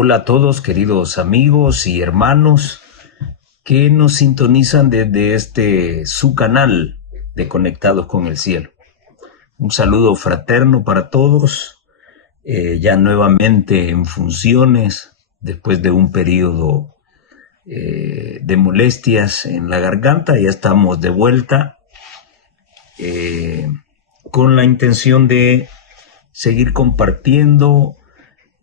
Hola a todos, queridos amigos y hermanos que nos sintonizan desde su canal de Conectados con el Cielo. Un saludo fraterno para todos, ya nuevamente en funciones después de un periodo de molestias en la garganta. Ya estamos de vuelta con la intención de seguir compartiendo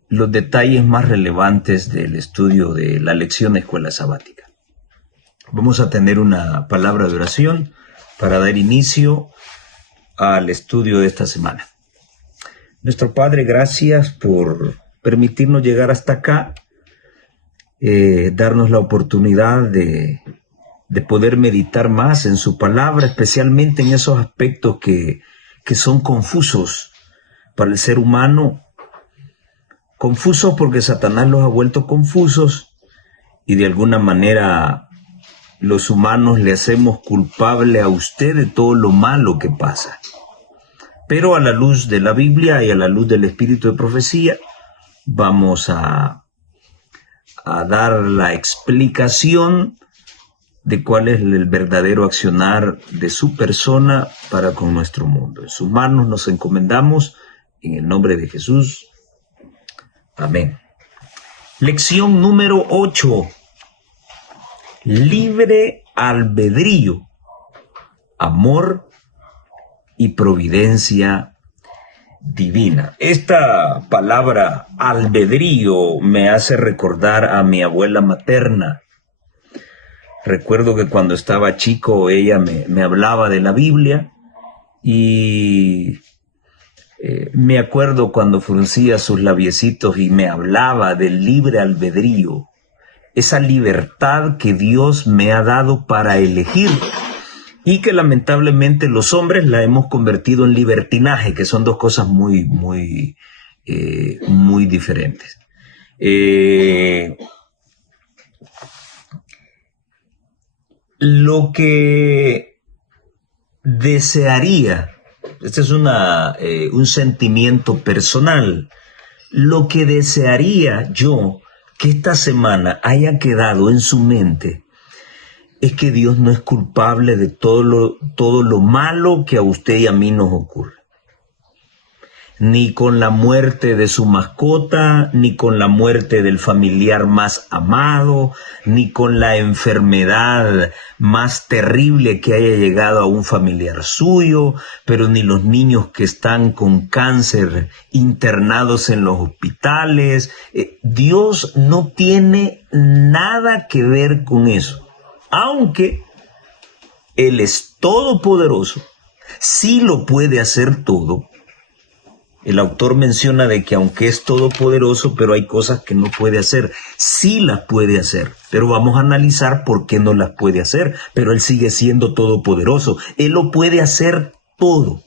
los detalles más relevantes del estudio de la lección de escuela sabática. Vamos a tener una palabra de oración para dar inicio al estudio de esta semana. Nuestro Padre, gracias por permitirnos llegar hasta acá, darnos la oportunidad de poder meditar más en su palabra, especialmente en esos aspectos que son confusos para el ser humano. Confusos porque Satanás los ha vuelto confusos y de alguna manera los humanos le hacemos culpable a usted de todo lo malo que pasa. Pero a la luz de la Biblia y a la luz del espíritu de profecía vamos a dar la explicación de cuál es el verdadero accionar de su persona para con nuestro mundo. En sus manos nos encomendamos en el nombre de Jesús. Amén. Lección número 8. Libre albedrío, amor y providencia divina. Esta palabra albedrío me hace recordar a mi abuela materna. Recuerdo que cuando estaba chico ella me hablaba de la Biblia y me acuerdo cuando fruncía sus labiecitos y me hablaba del libre albedrío, esa libertad que Dios me ha dado para elegir y que lamentablemente los hombres la hemos convertido en libertinaje, que son dos cosas muy diferentes. Lo que desearía, este es un sentimiento personal, lo que desearía yo que esta semana haya quedado en su mente es que Dios no es culpable de todo lo malo que a usted y a mí nos ocurre. Ni con la muerte de su mascota, ni con la muerte del familiar más amado, ni con la enfermedad más terrible que haya llegado a un familiar suyo, pero ni los niños que están con cáncer internados en los hospitales. Dios no tiene nada que ver con eso. Aunque Él es todopoderoso, sí lo puede hacer todo. El autor menciona de que aunque es todopoderoso, pero hay cosas que no puede hacer. Sí las puede hacer, pero vamos a analizar por qué no las puede hacer. Pero Él sigue siendo todopoderoso. Él lo puede hacer todo.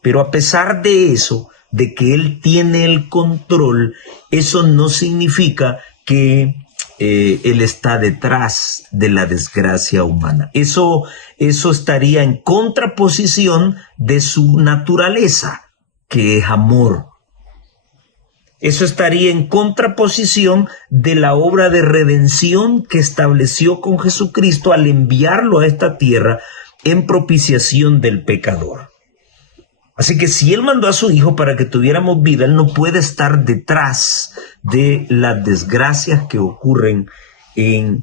Pero a pesar de eso, de que Él tiene el control, eso no significa que Él está detrás de la desgracia humana. Eso estaría en contraposición de su naturaleza, que es amor. Eso estaría en contraposición de la obra de redención que estableció con Jesucristo al enviarlo a esta tierra en propiciación del pecador. Así que si Él mandó a su Hijo para que tuviéramos vida, Él no puede estar detrás de las desgracias que ocurren en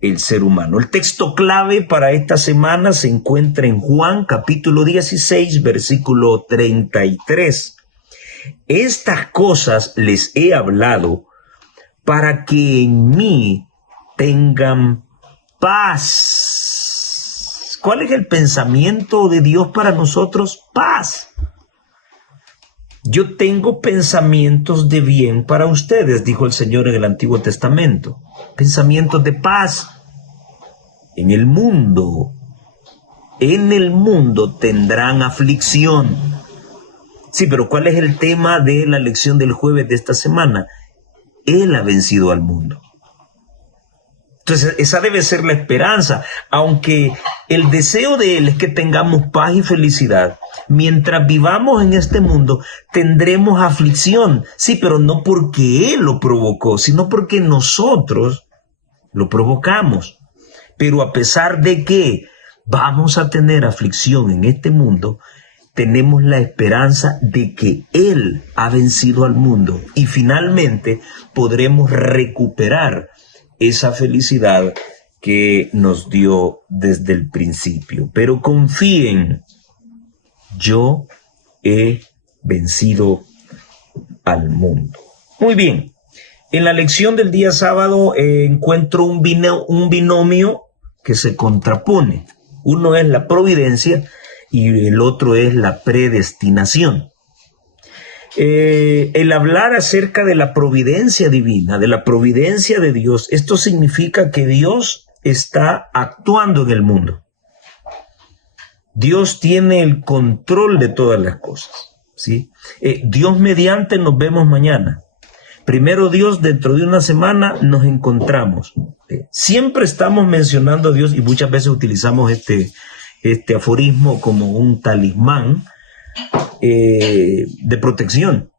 el ser humano. El texto clave para esta semana se encuentra en Juan capítulo 16, versículo 33. Estas cosas les he hablado para que en mí tengan paz. ¿Cuál es el pensamiento de Dios para nosotros? Paz. Yo tengo pensamientos de bien para ustedes, dijo el Señor en el Antiguo Testamento. Pensamientos de paz. En el mundo tendrán aflicción. Sí, pero ¿cuál es el tema de la lección del jueves de esta semana? Él ha vencido al mundo. Entonces, esa debe ser la esperanza, aunque el deseo de Él es que tengamos paz y felicidad. Mientras vivamos en este mundo, tendremos aflicción. Sí, pero no porque Él lo provocó, sino porque nosotros lo provocamos. Pero a pesar de que vamos a tener aflicción en este mundo, tenemos la esperanza de que Él ha vencido al mundo y finalmente podremos recuperar esa felicidad que nos dio desde el principio. Pero confíen, yo he vencido al mundo. Muy bien, en la lección del día sábado encuentro un binomio que se contrapone. Uno es la providencia y el otro es la predestinación. El hablar acerca de la providencia divina, de la providencia de Dios, esto significa que Dios está actuando en el mundo. Dios tiene el control de todas las cosas, ¿sí? Dios mediante nos vemos mañana. Primero Dios, dentro de una semana nos encontramos. Siempre estamos mencionando a Dios y muchas veces utilizamos este aforismo como un talismán de protección.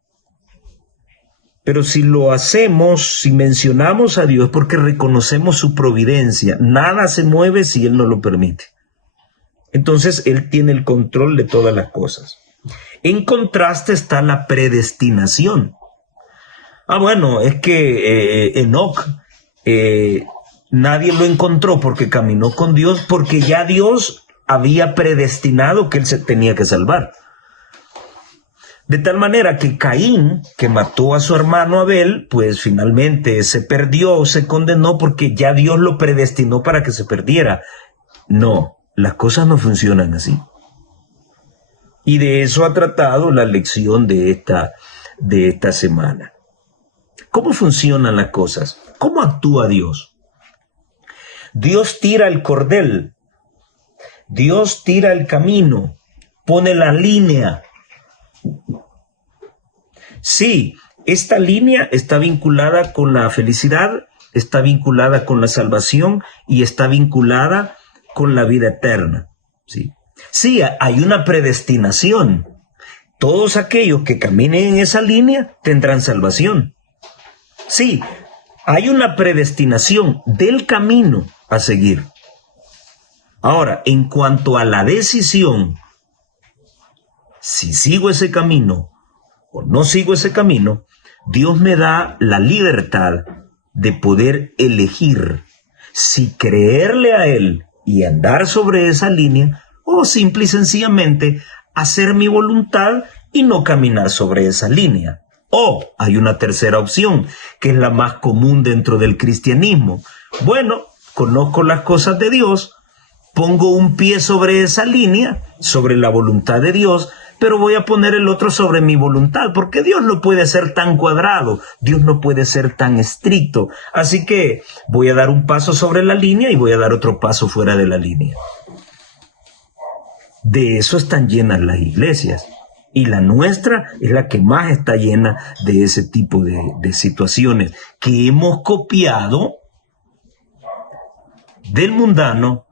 Pero si lo hacemos, si mencionamos a Dios, porque reconocemos su providencia. Nada se mueve si Él no lo permite. Entonces Él tiene el control de todas las cosas. En contraste está la predestinación. Bueno, es que Enoc nadie lo encontró porque caminó con Dios, porque ya Dios había predestinado que él se tenía que salvar. De tal manera que Caín, que mató a su hermano Abel, pues finalmente se perdió, se condenó porque ya Dios lo predestinó para que se perdiera. No, las cosas no funcionan así. Y de eso ha tratado la lección de esta semana. ¿Cómo funcionan las cosas? ¿Cómo actúa Dios? Dios tira el cordel, Dios tira el camino, pone la línea. Sí, esta línea está vinculada con la felicidad, está vinculada con la salvación y está vinculada con la vida eterna. Sí, hay una predestinación. Todos aquellos que caminen en esa línea tendrán salvación. Sí, hay una predestinación del camino a seguir. Ahora, en cuanto a la decisión, si sigo ese camino o no sigo ese camino, Dios me da la libertad de poder elegir si creerle a Él y andar sobre esa línea o simple y sencillamente hacer mi voluntad y no caminar sobre esa línea. O hay una tercera opción, que es la más común dentro del cristianismo. Bueno, conozco las cosas de Dios, pongo un pie sobre esa línea, sobre la voluntad de Dios, pero voy a poner el otro sobre mi voluntad, porque Dios no puede ser tan cuadrado, Dios no puede ser tan estricto. Así que voy a dar un paso sobre la línea y voy a dar otro paso fuera de la línea. De eso están llenas las iglesias. Y la nuestra es la que más está llena de ese tipo de situaciones que hemos copiado del mundano,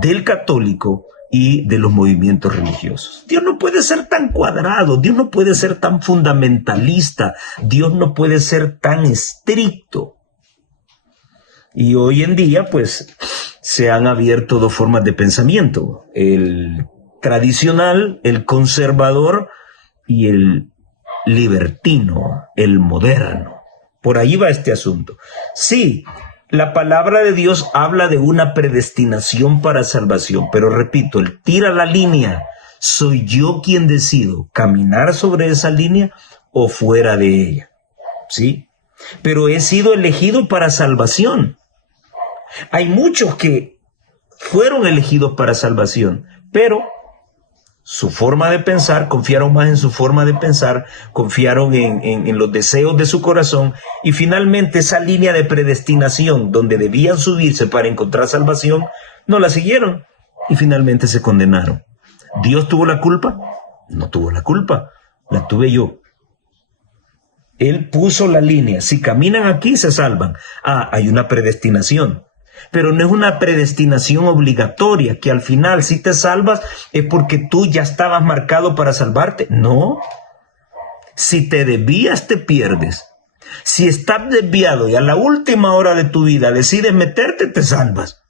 del católico y de los movimientos religiosos. Dios no puede ser tan cuadrado, Dios no puede ser tan fundamentalista, Dios no puede ser tan estricto. Y hoy en día, pues, se han abierto dos formas de pensamiento: el tradicional, el conservador, y el libertino, el moderno. Por ahí va este asunto. Sí, la palabra de Dios habla de una predestinación para salvación, pero repito, Él tira la línea. Soy yo quien decido caminar sobre esa línea o fuera de ella. ¿Sí? Pero he sido elegido para salvación. Hay muchos que fueron elegidos para salvación, pero su forma de pensar, confiaron más en su forma de pensar, confiaron en los deseos de su corazón, y finalmente esa línea de predestinación donde debían subirse para encontrar salvación, no la siguieron y finalmente se condenaron. ¿Dios tuvo la culpa? No tuvo la culpa, la tuve yo. Él puso la línea, si caminan aquí se salvan. Hay una predestinación. Pero no es una predestinación obligatoria, que al final si te salvas es porque tú ya estabas marcado para salvarte. No. Si te desvías, te pierdes. Si estás desviado y a la última hora de tu vida decides meterte, te salvas.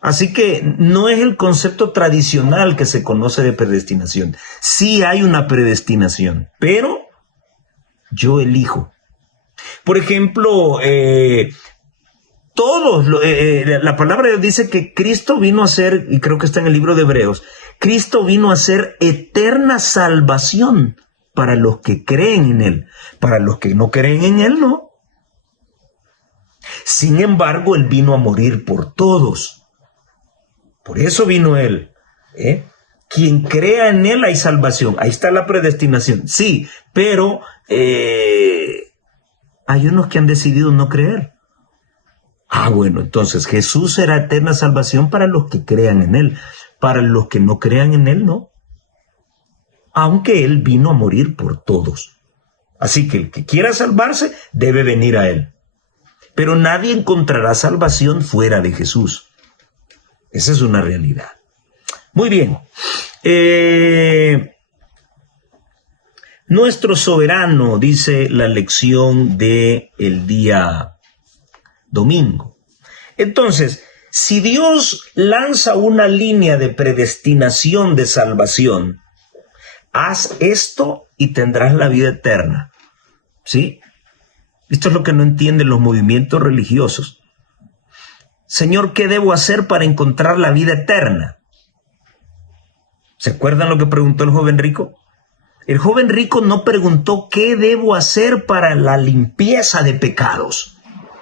Así que no es el concepto tradicional que se conoce de predestinación. Sí hay una predestinación, pero yo elijo. Por ejemplo, la palabra de Dios dice que Cristo vino a ser, y creo que está en el libro de Hebreos, Cristo vino a ser eterna salvación para los que creen en Él. Para los que no creen en Él, no. Sin embargo, Él vino a morir por todos. Por eso vino Él. Quien crea en Él hay salvación. Ahí está la predestinación. Sí, pero hay unos que han decidido no creer. Bueno, entonces Jesús será eterna salvación para los que crean en Él. Para los que no crean en Él, no. Aunque Él vino a morir por todos. Así que el que quiera salvarse debe venir a Él. Pero nadie encontrará salvación fuera de Jesús. Esa es una realidad. Muy bien. Nuestro soberano, dice la lección del día domingo. Entonces, si Dios lanza una línea de predestinación de salvación, haz esto y tendrás la vida eterna. ¿Sí? Esto es lo que no entienden los movimientos religiosos. Señor, ¿qué debo hacer para encontrar la vida eterna? ¿Se acuerdan lo que preguntó el joven rico? El joven rico no preguntó qué debo hacer para la limpieza de pecados.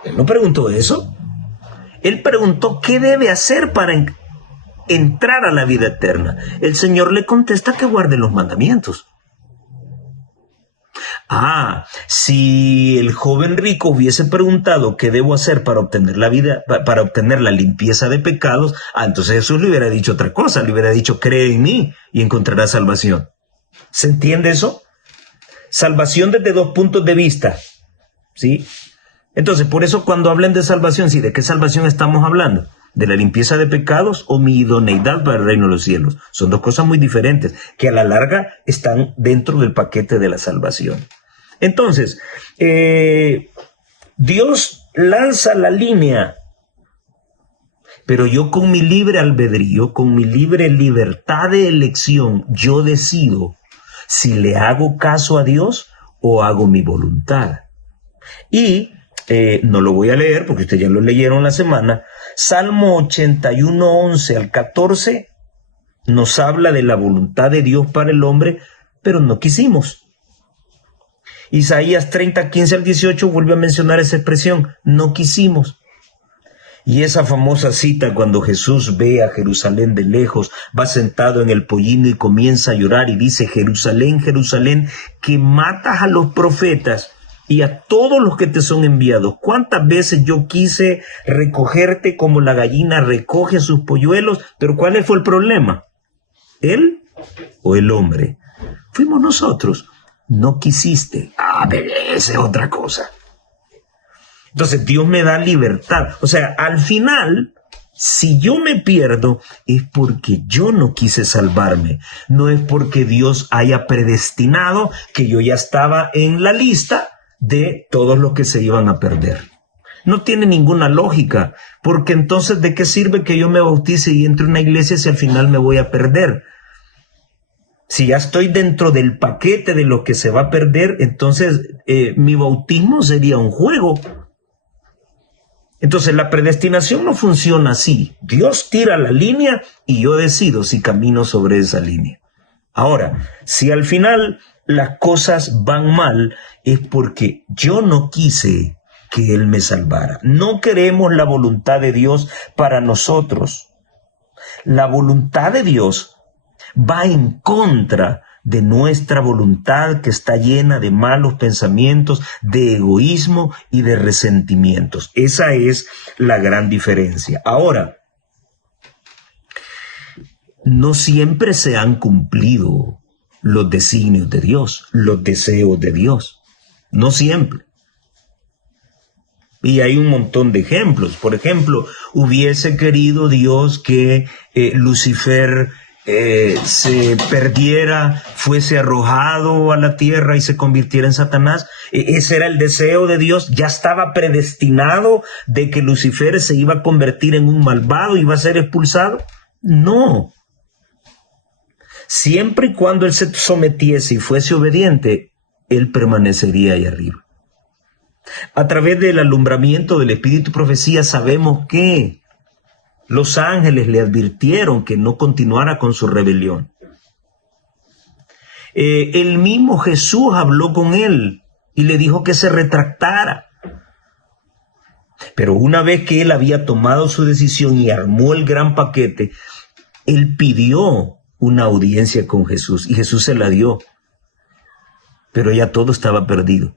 Él no preguntó eso. Él preguntó qué debe hacer para entrar a la vida eterna. El Señor le contesta que guarde los mandamientos. Si el joven rico hubiese preguntado qué debo hacer para obtener la vida, para obtener la limpieza de pecados, entonces Jesús le hubiera dicho otra cosa, le hubiera dicho, cree en mí y encontrarás salvación. ¿Se entiende eso? Salvación desde dos puntos de vista, ¿sí? Entonces, por eso cuando hablen de salvación, ¿sí? ¿De qué salvación estamos hablando? ¿De la limpieza de pecados o mi idoneidad para el reino de los cielos? Son dos cosas muy diferentes que a la larga están dentro del paquete de la salvación. Entonces, Dios lanza la línea, pero yo con mi libre albedrío, con mi libre libertad de elección, yo decido si le hago caso a Dios o hago mi voluntad. Y no lo voy a leer porque ustedes ya lo leyeron la semana. Salmo 81, 11 al 14 nos habla de la voluntad de Dios para el hombre, pero no quisimos. Isaías 30, 15 al 18 vuelve a mencionar esa expresión, no quisimos. Y esa famosa cita cuando Jesús ve a Jerusalén de lejos, va sentado en el pollino y comienza a llorar y dice, Jerusalén, Jerusalén, que matas a los profetas y a todos los que te son enviados. ¿Cuántas veces yo quise recogerte como la gallina recoge a sus polluelos? Pero ¿cuál fue el problema? ¿Él o el hombre? Fuimos nosotros. No quisiste. Esa es otra cosa. Entonces Dios me da libertad. O sea, al final, si yo me pierdo, es porque yo no quise salvarme. No es porque Dios haya predestinado que yo ya estaba en la lista de todos los que se iban a perder. No tiene ninguna lógica, porque entonces ¿de qué sirve que yo me bautice y entre a una iglesia si al final me voy a perder? Si ya estoy dentro del paquete de lo que se va a perder, entonces mi bautismo sería un juego. Entonces la predestinación no funciona así. Dios tira la línea y yo decido si camino sobre esa línea. Ahora, si al final las cosas van mal, es porque yo no quise que Él me salvara. No queremos la voluntad de Dios para nosotros. La voluntad de Dios va en contra de nuestra voluntad que está llena de malos pensamientos, de egoísmo y de resentimientos. Esa es la gran diferencia. Ahora, no siempre se han cumplido los designios de Dios, los deseos de Dios. No siempre. Y hay un montón de ejemplos. Por ejemplo, hubiese querido Dios que Lucifer se perdiera, fuese arrojado a la tierra y se convirtiera en Satanás. Ese era el deseo de Dios. Ya estaba predestinado de que Lucifer se iba a convertir en un malvado y iba a ser expulsado. No. Siempre y cuando él se sometiese y fuese obediente, él permanecería ahí arriba. A través del alumbramiento del Espíritu y Profecía sabemos que los ángeles le advirtieron que no continuara con su rebelión. El mismo Jesús habló con él y le dijo que se retractara. Pero una vez que él había tomado su decisión y armó el gran paquete, él pidió una audiencia con Jesús y Jesús se la dio. Pero ya todo estaba perdido.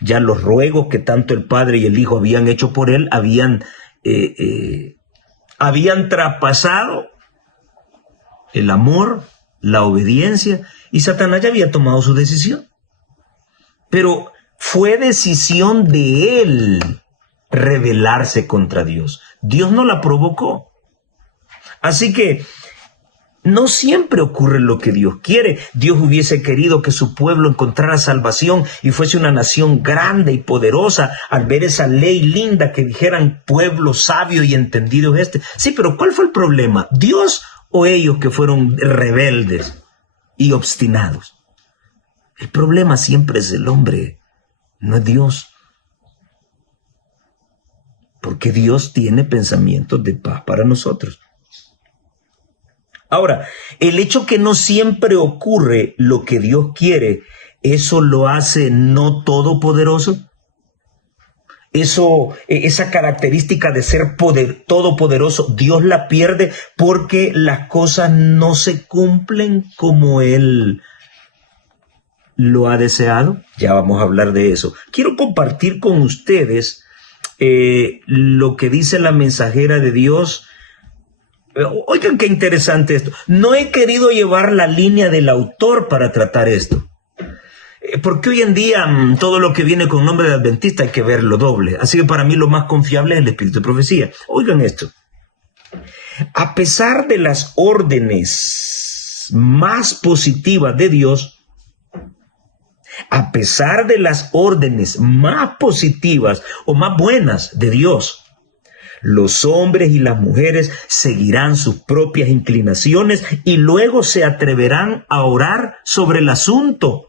Ya los ruegos que tanto el Padre y el Hijo habían hecho por él habían traspasado el amor, la obediencia, y Satanás ya había tomado su decisión. Pero fue decisión de él rebelarse contra Dios. Dios no la provocó. Así que no siempre ocurre lo que Dios quiere. Dios hubiese querido que su pueblo encontrara salvación y fuese una nación grande y poderosa al ver esa ley linda que dijeran pueblo sabio y entendido es este. Sí, pero ¿cuál fue el problema? ¿Dios o ellos que fueron rebeldes y obstinados? El problema siempre es el hombre, no es Dios. Porque Dios tiene pensamientos de paz para nosotros. Ahora, el hecho que no siempre ocurre lo que Dios quiere, ¿eso lo hace no todopoderoso? Esa característica de ser todopoderoso, Dios la pierde porque las cosas no se cumplen como Él lo ha deseado. Ya vamos a hablar de eso. Quiero compartir con ustedes lo que dice la mensajera de Dios. Oigan qué interesante esto. No he querido llevar la línea del autor para tratar esto. Porque hoy en día todo lo que viene con nombre de adventista hay que verlo doble. Así que para mí lo más confiable es el Espíritu de Profecía. Oigan esto. A pesar de las órdenes más positivas de Dios, a pesar de las órdenes más positivas o más buenas de Dios, los hombres y las mujeres seguirán sus propias inclinaciones y luego se atreverán a orar sobre el asunto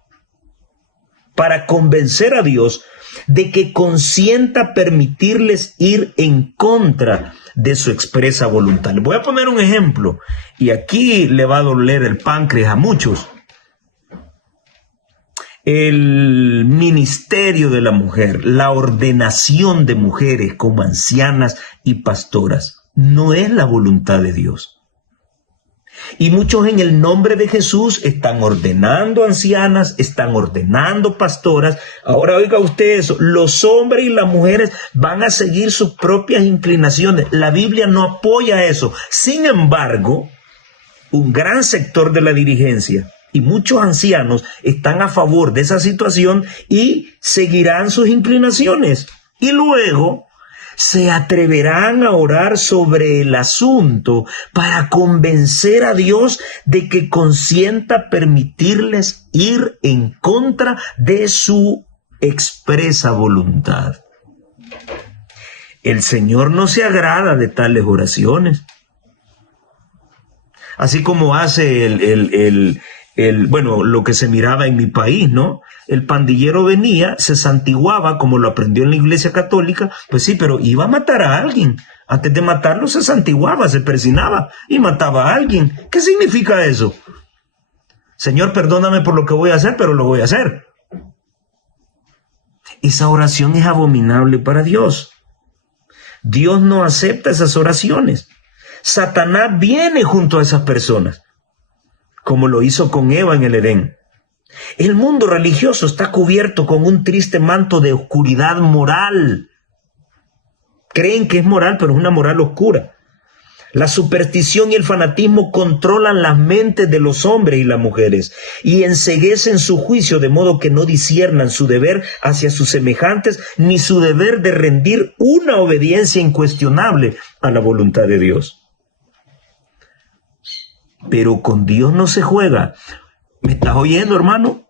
para convencer a Dios de que consienta permitirles ir en contra de su expresa voluntad. Les voy a poner un ejemplo y aquí le va a doler el páncreas a muchos. El ministerio de la mujer, la ordenación de mujeres como ancianas y pastoras, no es la voluntad de Dios. Y muchos en el nombre de Jesús están ordenando ancianas, están ordenando pastoras. Ahora oiga usted eso, los hombres y las mujeres van a seguir sus propias inclinaciones. La Biblia no apoya eso. Sin embargo, un gran sector de la dirigencia y muchos ancianos están a favor de esa situación y seguirán sus inclinaciones. Y luego se atreverán a orar sobre el asunto para convencer a Dios de que consienta permitirles ir en contra de su expresa voluntad. El Señor no se agrada de tales oraciones. Así como hace lo que se miraba en mi país, ¿no? El pandillero venía, se santiguaba, como lo aprendió en la Iglesia Católica, pues sí, pero iba a matar a alguien. Antes de matarlo se santiguaba, se persinaba y mataba a alguien. ¿Qué significa eso? Señor, perdóname por lo que voy a hacer, pero lo voy a hacer. Esa oración es abominable para Dios. Dios no acepta esas oraciones. Satanás viene junto a esas personas, como lo hizo con Eva en el Edén. El mundo religioso está cubierto con un triste manto de oscuridad moral. Creen que es moral, pero es una moral oscura. La superstición y el fanatismo controlan las mentes de los hombres y las mujeres y enceguecen su juicio de modo que no disciernan su deber hacia sus semejantes ni su deber de rendir una obediencia incuestionable a la voluntad de Dios. Pero con Dios no se juega. ¿Me estás oyendo, hermano?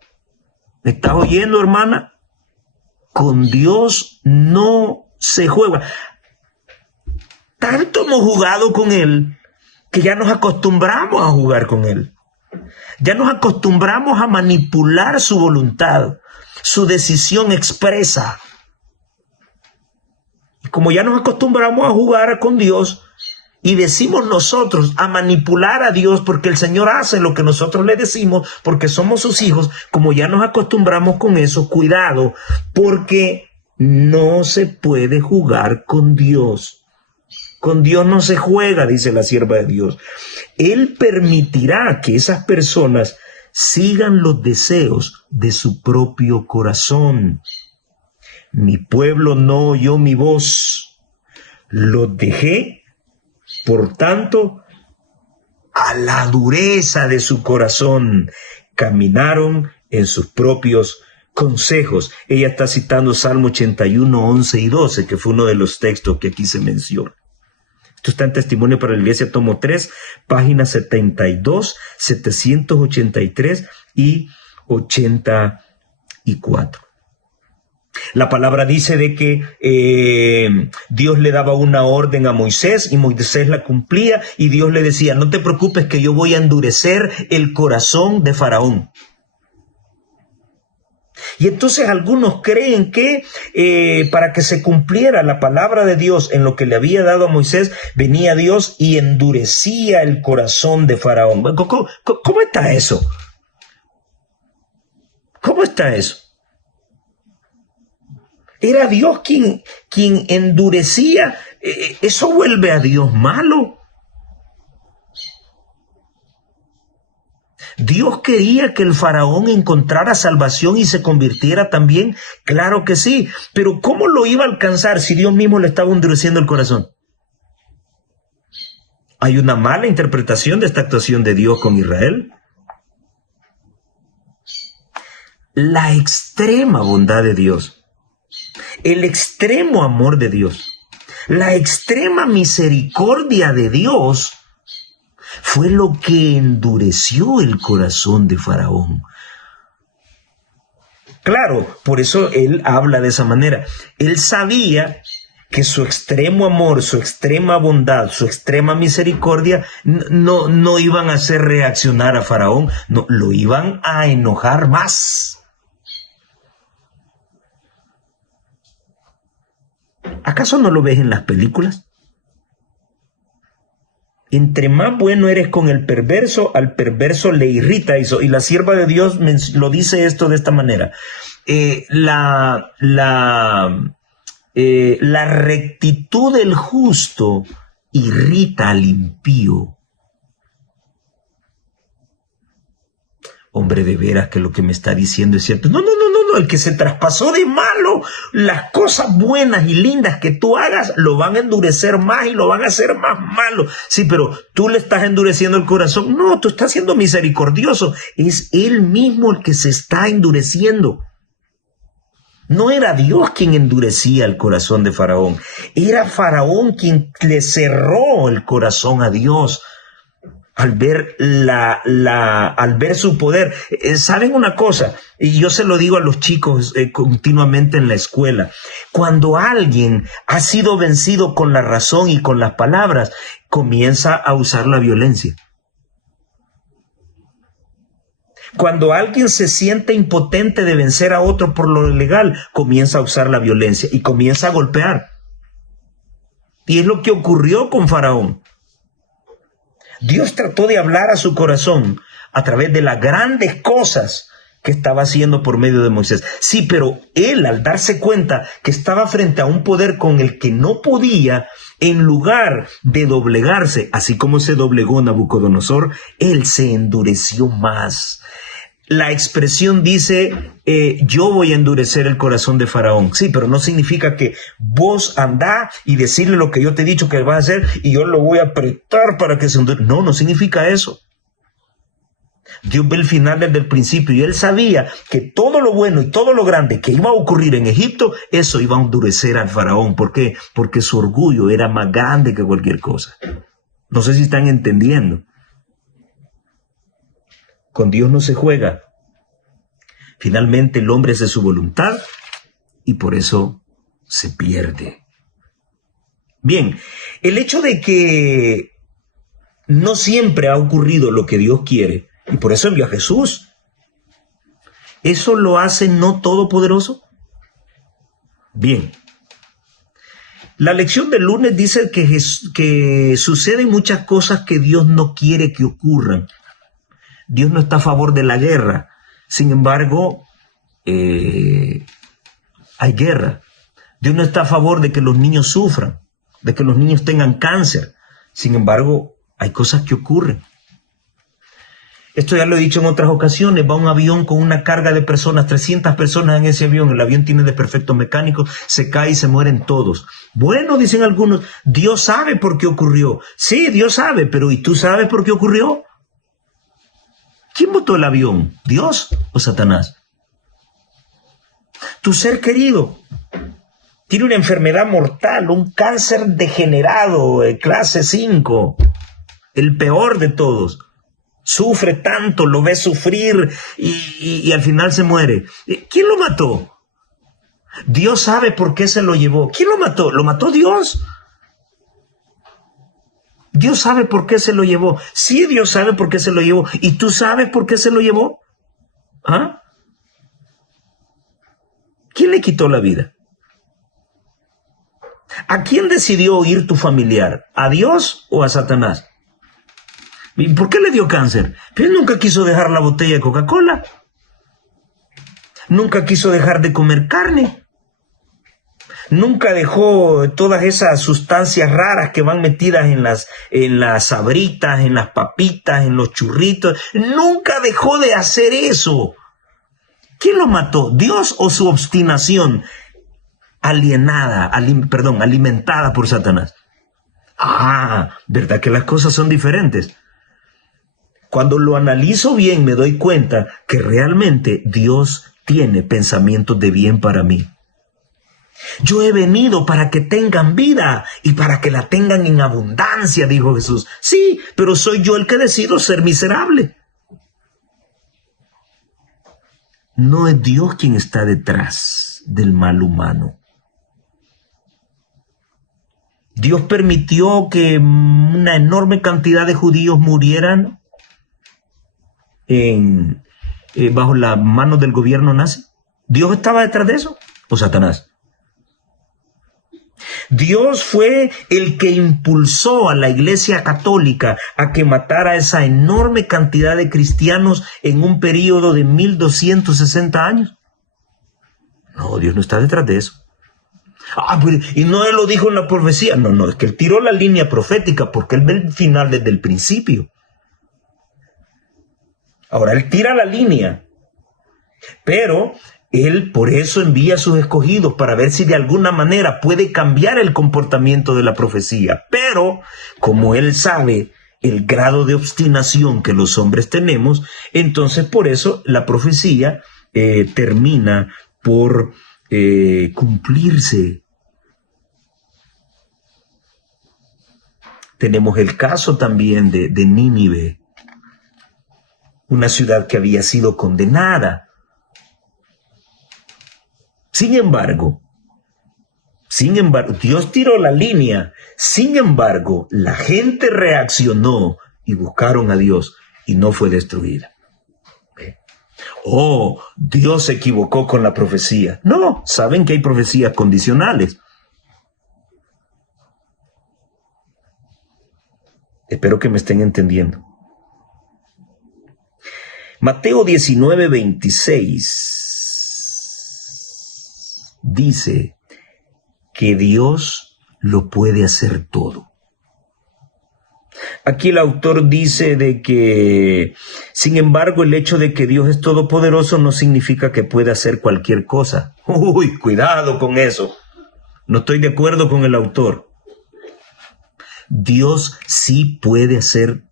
¿Me estás oyendo, hermana? Con Dios no se juega. Tanto hemos jugado con Él que ya nos acostumbramos a jugar con Él. Ya nos acostumbramos a manipular su voluntad, su decisión expresa. Y como ya nos acostumbramos a jugar con Dios y decimos nosotros a manipular a Dios porque el Señor hace lo que nosotros le decimos porque somos sus hijos, como ya nos acostumbramos con eso, cuidado, porque no se puede jugar con Dios. Con Dios no se juega, dice la sierva de Dios. Él permitirá que esas personas sigan los deseos de su propio corazón. Mi pueblo no oyó mi voz. Los dejé, por tanto, a la dureza de su corazón. Caminaron en sus propios consejos. Ella está citando Salmo 81, 11 y 12, que fue uno de los textos que aquí se menciona. Esto está en Testimonio para la Iglesia, tomo 3, páginas 72, 783 y 84. La palabra dice de que Dios le daba una orden a Moisés y Moisés la cumplía y Dios le decía, no te preocupes que yo voy a endurecer el corazón de Faraón. Y entonces algunos creen que para que se cumpliera la palabra de Dios en lo que le había dado a Moisés, venía Dios y endurecía el corazón de Faraón. ¿Cómo está eso? ¿Cómo está eso? ¿Era Dios quien endurecía? ¿Eso vuelve a Dios malo? ¿Dios quería que el faraón encontrara salvación y se convirtiera también? Claro que sí, pero ¿cómo lo iba a alcanzar si Dios mismo le estaba endureciendo el corazón? Hay una mala interpretación de esta actuación de Dios con Israel. La extrema bondad de Dios, el extremo amor de Dios, la extrema misericordia de Dios fue lo que endureció el corazón de Faraón. Claro, por eso él habla de esa manera. Él sabía que su extremo amor, su extrema bondad, su extrema misericordia no iban a hacer reaccionar a Faraón, no, lo iban a enojar más. ¿Acaso no lo ves en las películas? Entre más bueno eres con el perverso, al perverso le irrita eso. Y la sierva de Dios lo dice esto de esta manera. La rectitud del justo irrita al impío. Hombre, de veras que lo que me está diciendo es cierto. No, el que se traspasó de malo, las cosas buenas y lindas que tú hagas, lo van a endurecer más y lo van a hacer más malo. Sí, pero tú le estás endureciendo el corazón. No, tú estás siendo misericordioso. Es él mismo el que se está endureciendo. No era Dios quien endurecía el corazón de Faraón. Era Faraón quien le cerró el corazón a Dios. Al ver al ver su poder. ¿Saben una cosa? Y yo se lo digo a los chicos continuamente en la escuela. Cuando alguien ha sido vencido con la razón y con las palabras, comienza a usar la violencia. Cuando alguien se siente impotente de vencer a otro por lo legal, comienza a usar la violencia y comienza a golpear. Y es lo que ocurrió con Faraón. Dios trató de hablar a su corazón a través de las grandes cosas que estaba haciendo por medio de Moisés. Sí, pero él, al darse cuenta que estaba frente a un poder con el que no podía, en lugar de doblegarse, así como se doblegó Nabucodonosor, él se endureció más. la expresión dice, yo voy a endurecer el corazón de Faraón. Sí, pero no significa que vos andá y decirle lo que yo te he dicho que vas a hacer y yo lo voy a apretar para que se endurezca. No, no significa eso. Dios ve el final desde el principio y él sabía que todo lo bueno y todo lo grande que iba a ocurrir en Egipto, eso iba a endurecer al Faraón. ¿Por qué? Porque su orgullo era más grande que cualquier cosa. No sé si están entendiendo. Con Dios no se juega. Finalmente el hombre hace su voluntad y por eso se pierde. Bien, el hecho de que no siempre ha ocurrido lo que Dios quiere, y por eso envió a Jesús, ¿eso lo hace no todopoderoso? Bien. La lección del lunes dice que suceden muchas cosas que Dios no quiere que ocurran. Dios no está a favor de la guerra. Sin embargo, hay guerra. Dios no está a favor de que los niños sufran, de que los niños tengan cáncer. Sin embargo, hay cosas que ocurren. Esto ya lo he dicho en otras ocasiones. Va un avión con una carga de personas, 300 personas en ese avión. El avión tiene desperfectos mecánicos, se cae y se mueren todos. Bueno, dicen algunos, Dios sabe por qué ocurrió. Sí, Dios sabe, pero ¿y tú sabes por qué ocurrió? ¿Quién botó el avión? ¿Dios o Satanás? Tu ser querido tiene una enfermedad mortal, un cáncer degenerado, clase 5, el peor de todos. Sufre tanto, lo ves sufrir y al final se muere. ¿Quién lo mató? Dios sabe por qué se lo llevó. ¿Quién lo mató? ¿Lo mató Dios? Dios sabe por qué se lo llevó. Sí, Dios sabe por qué se lo llevó. ¿Y tú sabes por qué se lo llevó? ¿Ah? ¿Quién le quitó la vida? ¿A quién decidió oír tu familiar? ¿A Dios o a Satanás? ¿Y por qué le dio cáncer? Pero él nunca quiso dejar la botella de Coca-Cola. Nunca quiso dejar de comer carne. Nunca dejó todas esas sustancias raras que van metidas en las sabritas, en las papitas, en los churritos. Nunca dejó de hacer eso. ¿Quién lo mató? ¿Dios o su obstinación alimentada por Satanás? Ah, ¿verdad que las cosas son diferentes? Cuando lo analizo bien me doy cuenta que realmente Dios tiene pensamientos de bien para mí. Yo he venido para que tengan vida y para que la tengan en abundancia, dijo Jesús. Sí, pero soy yo el que decido ser miserable. No es Dios quien está detrás del mal humano. Dios permitió que una enorme cantidad de judíos murieran bajo la mano del gobierno nazi. ¿Dios estaba detrás de eso o Satanás? Dios fue el que impulsó a la Iglesia Católica a que matara a esa enorme cantidad de cristianos en un periodo de 1260 años. No, Dios no está detrás de eso. Ah, y no él lo dijo en la profecía. No, es que él tiró la línea profética porque él ve el final desde el principio. Ahora él tira la línea, pero él por eso envía a sus escogidos para ver si de alguna manera puede cambiar el comportamiento de la profecía. Pero como él sabe el grado de obstinación que los hombres tenemos, entonces por eso la profecía termina por cumplirse. Tenemos el caso también de Nínive, una ciudad que había sido condenada. Sin embargo, Dios tiró la línea. Sin embargo, la gente reaccionó y buscaron a Dios y no fue destruida. Oh, Dios se equivocó con la profecía. No, saben que hay profecías condicionales. Espero que me estén entendiendo. Mateo 19:26 dice que Dios lo puede hacer todo. Aquí el autor dice de que, sin embargo, el hecho de que Dios es todopoderoso no significa que pueda hacer cualquier cosa. Uy, cuidado con eso. No estoy de acuerdo con el autor. Dios sí puede hacer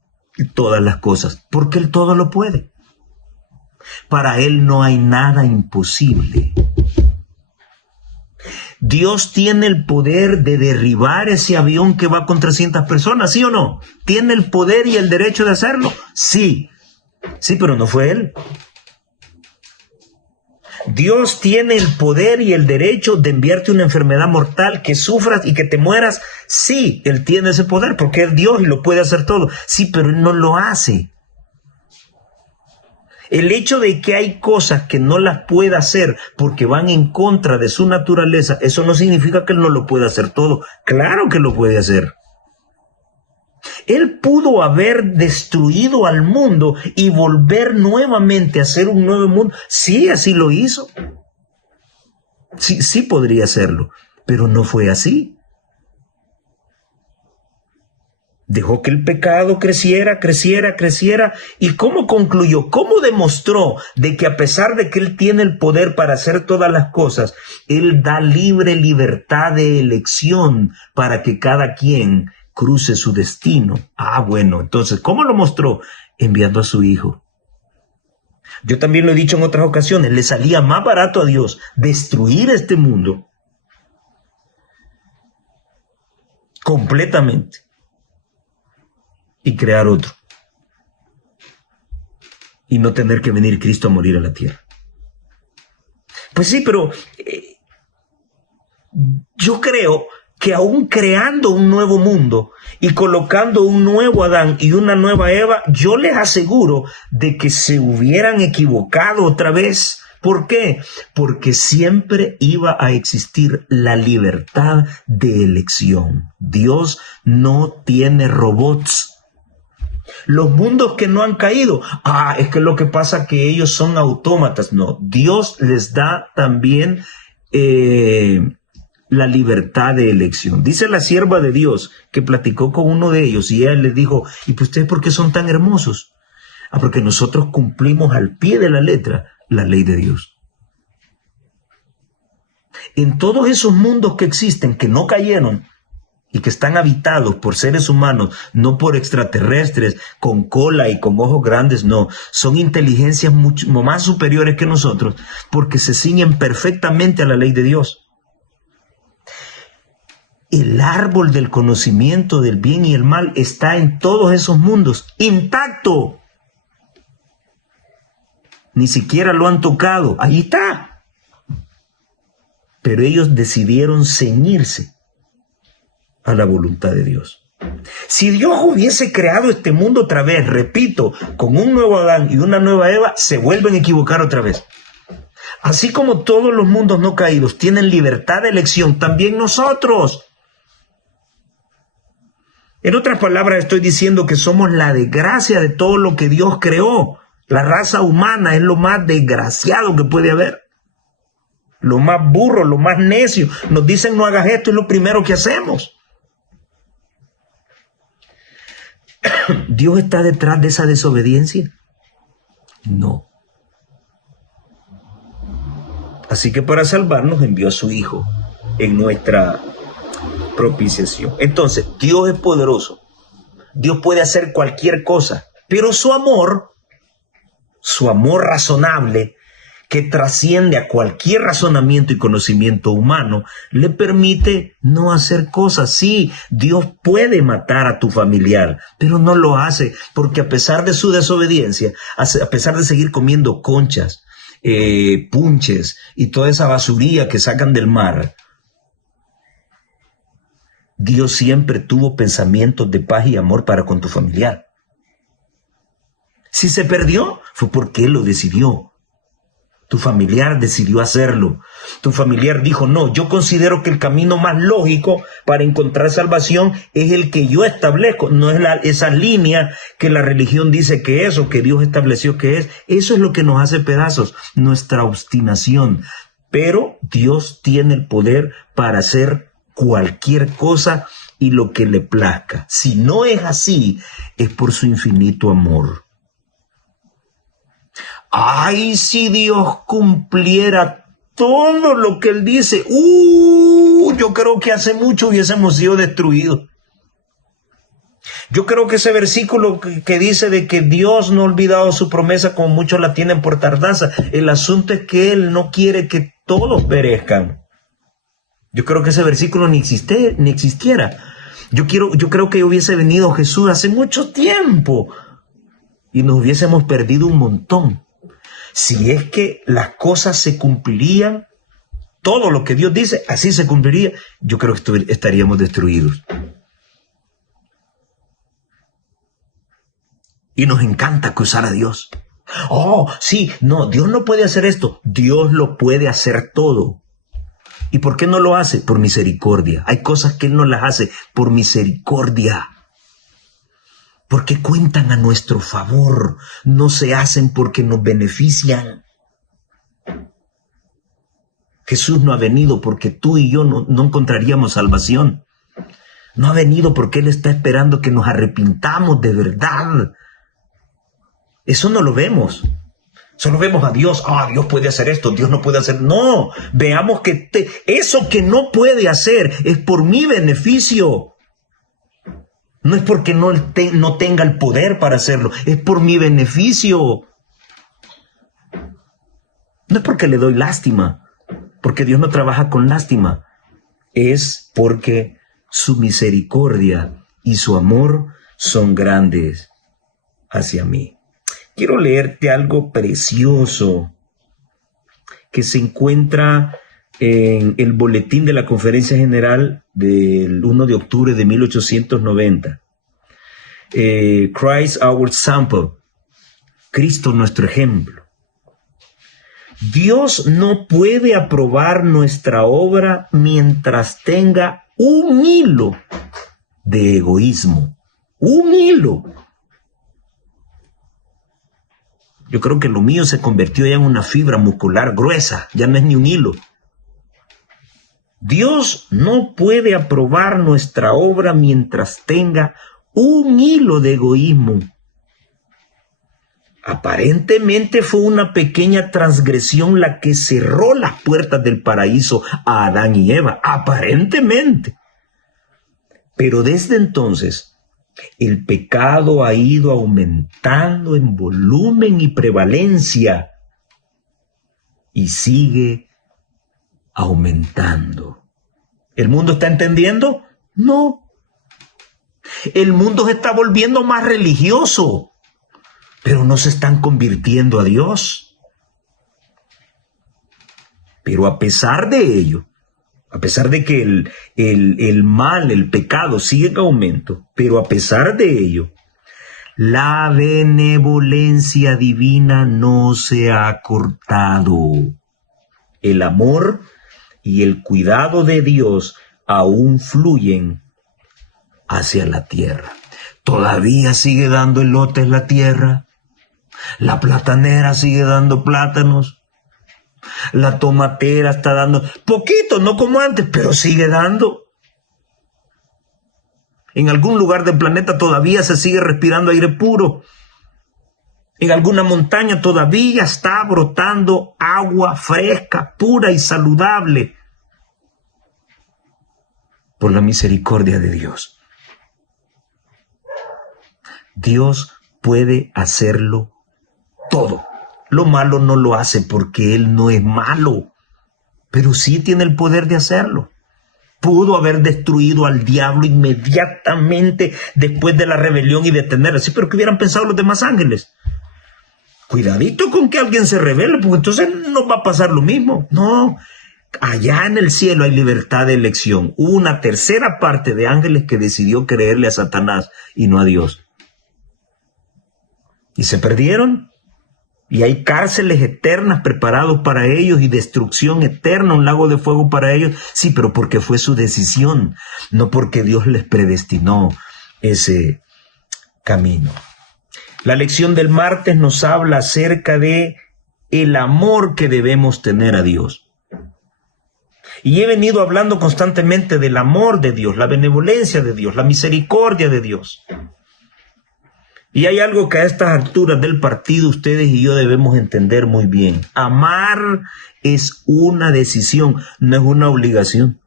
todas las cosas, porque Él todo lo puede. Para Él no hay nada imposible. Dios tiene el poder de derribar ese avión que va con 300 personas, ¿sí o no? ¿Tiene el poder y el derecho de hacerlo? Sí. Sí, pero no fue Él. Dios tiene el poder y el derecho de enviarte una enfermedad mortal, que sufras y que te mueras. Sí, Él tiene ese poder porque es Dios y lo puede hacer todo. Sí, pero Él no lo hace. El hecho de que hay cosas que no las puede hacer porque van en contra de su naturaleza, eso no significa que Él no lo pueda hacer todo. Claro que lo puede hacer. Él pudo haber destruido al mundo y volver nuevamente a hacer un nuevo mundo. Sí, así lo hizo. Sí podría hacerlo, pero no fue así. Dejó que el pecado creciera. ¿Y cómo concluyó? ¿Cómo demostró de que a pesar de que Él tiene el poder para hacer todas las cosas, Él da libre libertad de elección para que cada quien cruce su destino? Bueno, entonces, ¿cómo lo mostró? Enviando a su Hijo. Yo también lo he dicho en otras ocasiones, le salía más barato a Dios destruir este mundo completamente y crear otro, y no tener que venir Cristo a morir a la tierra. Pues sí, pero yo creo que aún creando un nuevo mundo y colocando un nuevo Adán y una nueva Eva, yo les aseguro de que se hubieran equivocado otra vez. ¿Por qué? Porque siempre iba a existir la libertad de elección. Dios no tiene robots. Los mundos que no han caído, es que lo que pasa es que ellos son autómatas. No, Dios les da también la libertad de elección. Dice la sierva de Dios que platicó con uno de ellos y ella les dijo, ¿y pues ustedes por qué son tan hermosos? Porque nosotros cumplimos al pie de la letra la ley de Dios. En todos esos mundos que existen, que no cayeron, y que están habitados por seres humanos, no por extraterrestres con cola y con ojos grandes, no. Son inteligencias mucho más superiores que nosotros, porque se ciñen perfectamente a la ley de Dios. El árbol del conocimiento del bien y el mal está en todos esos mundos, intacto. Ni siquiera lo han tocado, ahí está. Pero ellos decidieron ceñirse a la voluntad de Dios. Si Dios hubiese creado este mundo otra vez, repito, con un nuevo Adán y una nueva Eva, se vuelven a equivocar otra vez. Así como todos los mundos no caídos tienen libertad de elección, también nosotros. En otras palabras, estoy diciendo que somos la desgracia de todo lo que Dios creó. La raza humana es lo más desgraciado que puede haber. Lo más burro, lo más necio. Nos dicen no hagas esto, es lo primero que hacemos. ¿Dios está detrás de esa desobediencia? No. Así que para salvarnos envió a su Hijo en nuestra propiciación. Entonces, Dios es poderoso. Dios puede hacer cualquier cosa, pero su amor razonable, que trasciende a cualquier razonamiento y conocimiento humano, le permite no hacer cosas. Sí, Dios puede matar a tu familiar, pero no lo hace, porque a pesar de su desobediencia, a pesar de seguir comiendo conchas, punches y toda esa basuría que sacan del mar, Dios siempre tuvo pensamientos de paz y amor para con tu familiar. Si se perdió, fue porque Él lo decidió. Tu familiar decidió hacerlo. Tu familiar dijo, no, yo considero que el camino más lógico para encontrar salvación es el que yo establezco. No es esa línea que la religión dice que es o que Dios estableció que es. Eso es lo que nos hace pedazos, nuestra obstinación. Pero Dios tiene el poder para hacer cualquier cosa y lo que le plazca. Si no es así, es por su infinito amor. ¡Ay, si Dios cumpliera todo lo que Él dice! Yo creo que hace mucho hubiésemos sido destruidos. Yo creo que ese versículo que dice de que Dios no ha olvidado su promesa como muchos la tienen por tardanza, el asunto es que Él no quiere que todos perezcan. Yo creo que ese versículo ni existiera. Yo creo que hubiese venido Jesús hace mucho tiempo y nos hubiésemos perdido un montón. Si es que las cosas se cumplirían, todo lo que Dios dice, así se cumpliría, yo creo que estaríamos destruidos. Y nos encanta acusar a Dios. Oh, sí, no, Dios no puede hacer esto. Dios lo puede hacer todo. ¿Y por qué no lo hace? Por misericordia. Hay cosas que Él no las hace por misericordia. Porque cuentan a nuestro favor. No se hacen porque nos benefician. Jesús no ha venido porque tú y yo no encontraríamos salvación. No ha venido porque Él está esperando que nos arrepintamos de verdad. Eso no lo vemos. Solo vemos a Dios. Dios puede hacer esto, Dios no puede hacer. No, veamos que eso que no puede hacer es por mi beneficio. No es porque no tenga el poder para hacerlo, es por mi beneficio. No es porque le doy lástima, porque Dios no trabaja con lástima. Es porque su misericordia y su amor son grandes hacia mí. Quiero leerte algo precioso que se encuentra en el boletín de la Conferencia General del 1 de octubre de 1890. Christ our example. Cristo nuestro ejemplo. Dios no puede aprobar nuestra obra mientras tenga un hilo de egoísmo. Un hilo. Yo creo que lo mío se convirtió ya en una fibra muscular gruesa, ya no es ni un hilo. Dios no puede aprobar nuestra obra mientras tenga un hilo de egoísmo. Aparentemente fue una pequeña transgresión la que cerró las puertas del paraíso a Adán y Eva, aparentemente. Pero desde entonces, el pecado ha ido aumentando en volumen y prevalencia y sigue aumentando. ¿El mundo está entendiendo? No. El mundo se está volviendo más religioso, pero no se están convirtiendo a Dios. Pero a pesar de ello, a pesar de que el mal, el pecado sigue en aumento, pero a pesar de ello, la benevolencia divina no se ha cortado. El amor y el cuidado de Dios aún fluyen hacia la tierra. Todavía sigue dando elotes la tierra. La platanera sigue dando plátanos. La tomatera está dando poquito, no como antes, pero sigue dando. En algún lugar del planeta todavía se sigue respirando aire puro. En alguna montaña todavía está brotando agua fresca, pura y saludable. Por la misericordia de Dios. Dios puede hacerlo todo. Lo malo no lo hace porque Él no es malo, pero sí tiene el poder de hacerlo. Pudo haber destruido al diablo inmediatamente después de la rebelión y detenerlo. Sí, pero ¿qué hubieran pensado los demás ángeles? Cuidadito con que alguien se rebele, porque entonces no va a pasar lo mismo. No, allá en el cielo hay libertad de elección. Hubo una tercera parte de ángeles que decidió creerle a Satanás y no a Dios. Y se perdieron. Y hay cárceles eternas preparadas para ellos y destrucción eterna, un lago de fuego para ellos. Sí, pero porque fue su decisión, no porque Dios les predestinó ese camino. La lección del martes nos habla acerca de el amor que debemos tener a Dios. Y he venido hablando constantemente del amor de Dios, la benevolencia de Dios, la misericordia de Dios. Y hay algo que a estas alturas del partido ustedes y yo debemos entender muy bien. Amar es una decisión, no es una obligación.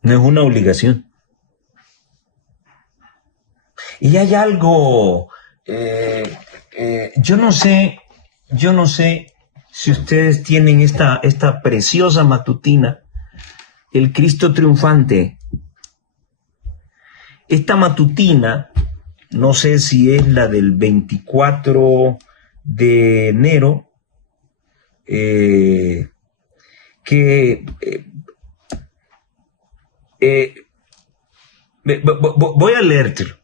No es una obligación. Y hay algo, yo no sé si ustedes tienen esta preciosa matutina, el Cristo triunfante. Esta matutina, no sé si es la del 24 de enero, voy a leértelo.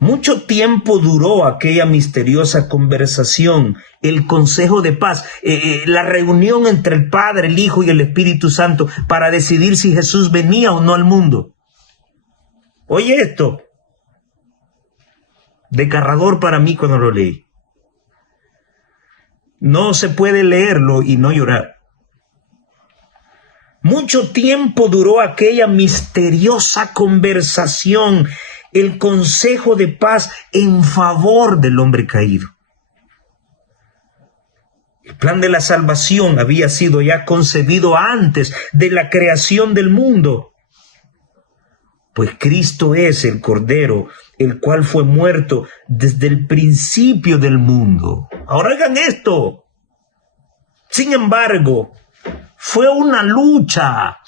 Mucho tiempo duró aquella misteriosa conversación, el consejo de paz, la reunión entre el Padre, el Hijo y el Espíritu Santo para decidir si Jesús venía o no al mundo. Oye esto, desgarrador para mí cuando lo leí. No se puede leerlo y no llorar. Mucho tiempo duró aquella misteriosa conversación, el consejo de paz en favor del hombre caído. El plan de la salvación había sido ya concebido antes de la creación del mundo. Pues Cristo es el Cordero, el cual fue muerto desde el principio del mundo. Ahora hagan esto. Sin embargo, fue una lucha.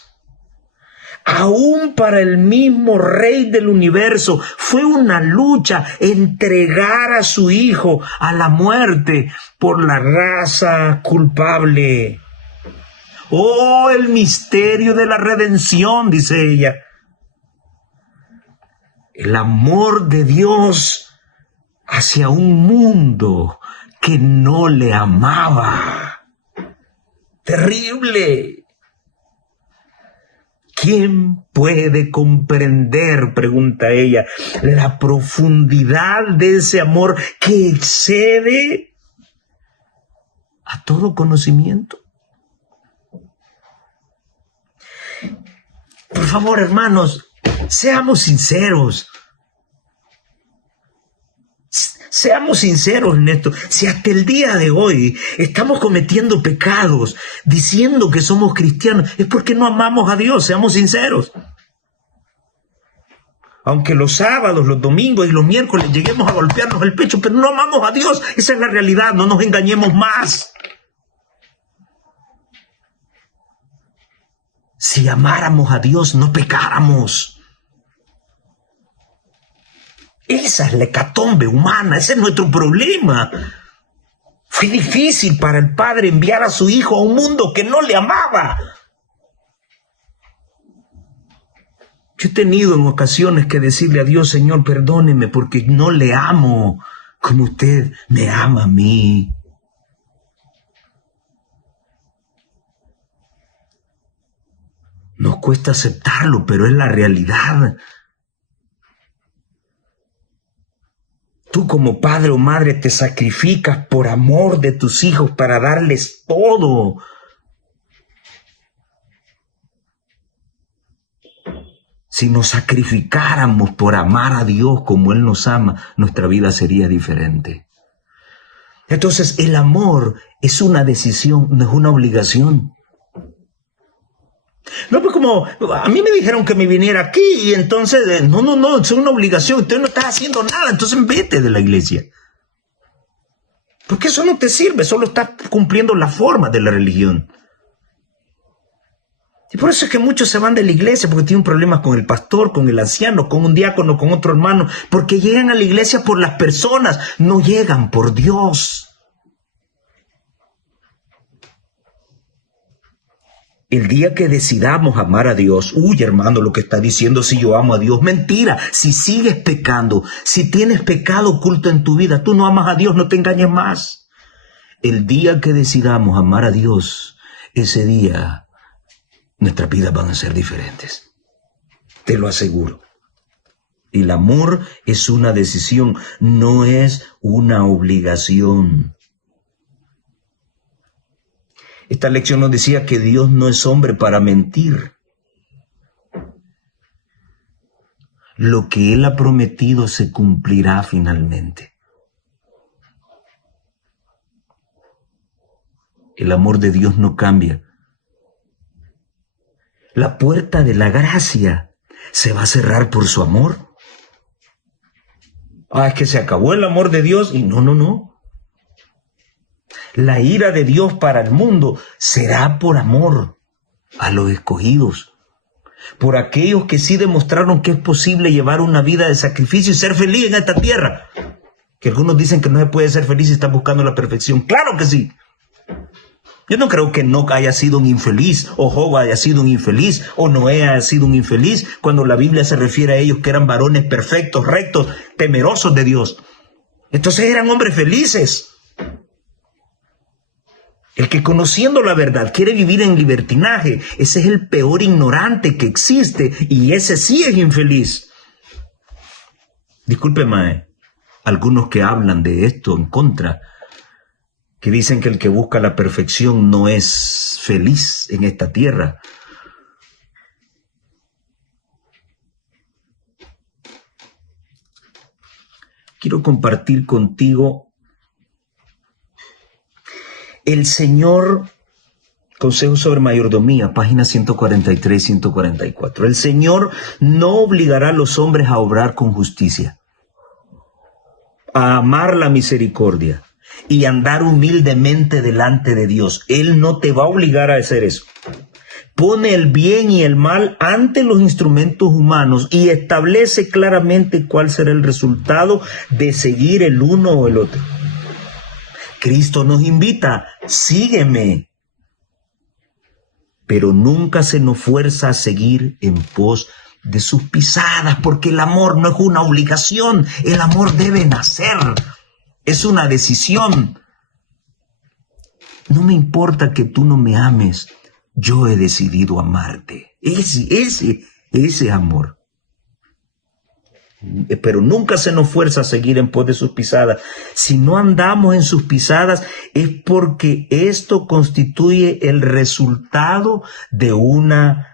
Aún para el mismo Rey del universo, fue una lucha entregar a su Hijo a la muerte por la raza culpable. Oh, el misterio de la redención, dice ella. El amor de Dios hacia un mundo que no le amaba. Terrible. ¿Quién puede comprender, pregunta ella, la profundidad de ese amor que excede a todo conocimiento? Por favor, hermanos, seamos sinceros. Seamos sinceros en esto. Si hasta el día de hoy estamos cometiendo pecados diciendo que somos cristianos, es porque no amamos a Dios. Seamos sinceros. Aunque los sábados, los domingos y los miércoles lleguemos a golpearnos el pecho, pero no amamos a Dios. Esa es la realidad. No nos engañemos más. Si amáramos a Dios, no pecáramos. Esa es la hecatombe humana, ese es nuestro problema. Fue difícil para el Padre enviar a su Hijo a un mundo que no le amaba. Yo he tenido en ocasiones que decirle a Dios, Señor, perdóneme porque no le amo como usted me ama a mí. Nos cuesta aceptarlo, pero es la realidad. Tú como padre o madre te sacrificas por amor de tus hijos para darles todo. Si nos sacrificáramos por amar a Dios como Él nos ama, nuestra vida sería diferente. Entonces, el amor es una decisión, no es una obligación. No, pues como a mí me dijeron que me viniera aquí y entonces, no, es una obligación, usted no está haciendo nada, entonces vete de la iglesia. Porque eso no te sirve, solo estás cumpliendo la forma de la religión. Y por eso es que muchos se van de la iglesia, porque tienen problemas con el pastor, con el anciano, con un diácono, con otro hermano, porque llegan a la iglesia por las personas, no llegan por Dios. El día que decidamos amar a Dios, uy hermano, lo que está diciendo si yo amo a Dios, mentira. Si sigues pecando, si tienes pecado oculto en tu vida, tú no amas a Dios, no te engañes más. El día que decidamos amar a Dios, ese día nuestras vidas van a ser diferentes. Te lo aseguro. El amor es una decisión, no es una obligación. Esta lección nos decía que Dios no es hombre para mentir. Lo que Él ha prometido se cumplirá finalmente. El amor de Dios no cambia. La puerta de la gracia se va a cerrar por su amor. Es que se acabó el amor de Dios. Y no. La ira de Dios para el mundo será por amor a los escogidos, por aquellos que sí demostraron que es posible llevar una vida de sacrificio y ser feliz en esta tierra. Que algunos dicen que no se puede ser feliz si está buscando la perfección. ¡Claro que sí! Yo no creo que Enoc haya sido un infeliz, o Job haya sido un infeliz, o Noé haya sido un infeliz, cuando la Biblia se refiere a ellos que eran varones perfectos, rectos, temerosos de Dios. Entonces eran hombres felices. El que conociendo la verdad quiere vivir en libertinaje, ese es el peor ignorante que existe, y ese sí es infeliz. Disculpe, mae, algunos que hablan de esto en contra, que dicen que el que busca la perfección no es feliz en esta tierra. Quiero compartir contigo el Señor, Consejo sobre Mayordomía, páginas 143 y 144. El Señor no obligará a los hombres a obrar con justicia, a amar la misericordia y andar humildemente delante de Dios. Él no te va a obligar a hacer eso. Pone el bien y el mal ante los instrumentos humanos y establece claramente cuál será el resultado de seguir el uno o el otro. Cristo nos invita, sígueme, pero nunca se nos fuerza a seguir en pos de sus pisadas, porque el amor no es una obligación, el amor debe nacer, es una decisión. No me importa que tú no me ames, yo he decidido amarte. Ese amor. Pero nunca se nos fuerza a seguir en pos de sus pisadas. Si no andamos en sus pisadas es porque esto constituye el resultado de una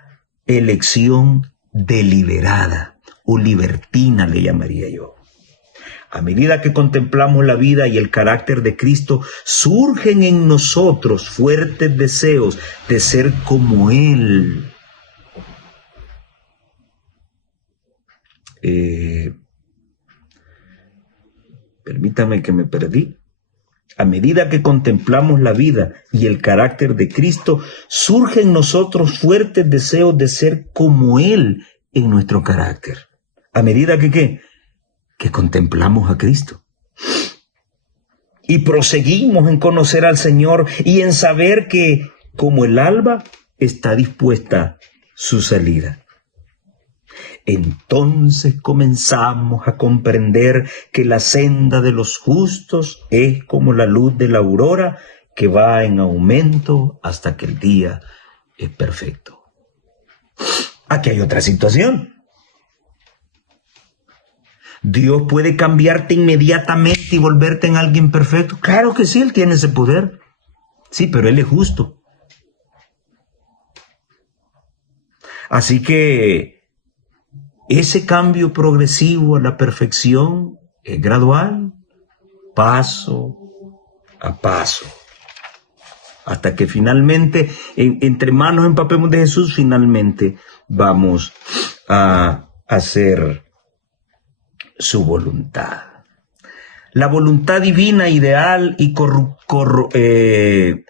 elección deliberada o libertina, le llamaría yo. A medida que contemplamos la vida y el carácter de Cristo, surgen en nosotros fuertes deseos de ser como Él. Permítame que me perdí. A medida que contemplamos la vida y el carácter de Cristo, surgen en nosotros fuertes deseos de ser como Él en nuestro carácter. A medida que ¿qué? Que contemplamos a Cristo. Y proseguimos en conocer al Señor y en saber que, como el alba, está dispuesta su salida. Entonces comenzamos a comprender que la senda de los justos es como la luz de la aurora que va en aumento hasta que el día es perfecto. Aquí hay otra situación. ¿Dios puede cambiarte inmediatamente y volverte en alguien perfecto? Claro que sí, Él tiene ese poder. Sí, pero Él es justo. Así que ese cambio progresivo a la perfección es gradual, paso a paso, hasta que finalmente, entre manos empapemos de Jesús, finalmente vamos a hacer su voluntad. La voluntad divina, ideal y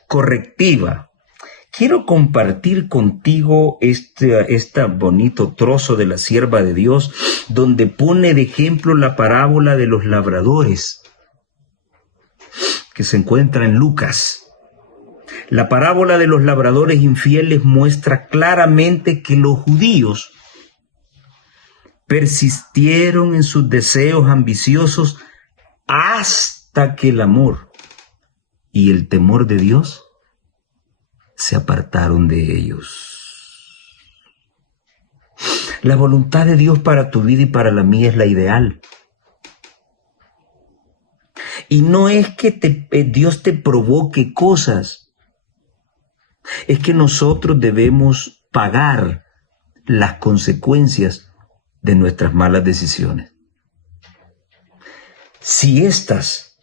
correctiva. Quiero compartir contigo este bonito trozo de la sierva de Dios, donde pone de ejemplo la parábola de los labradores, que se encuentra en Lucas. La parábola de los labradores infieles muestra claramente que los judíos persistieron en sus deseos ambiciosos hasta que el amor y el temor de Dios se apartaron de ellos. La voluntad de Dios para tu vida y para la mía es la ideal. Y no es que Dios te provoque cosas. es que nosotros debemos pagar las consecuencias de nuestras malas decisiones. Si estas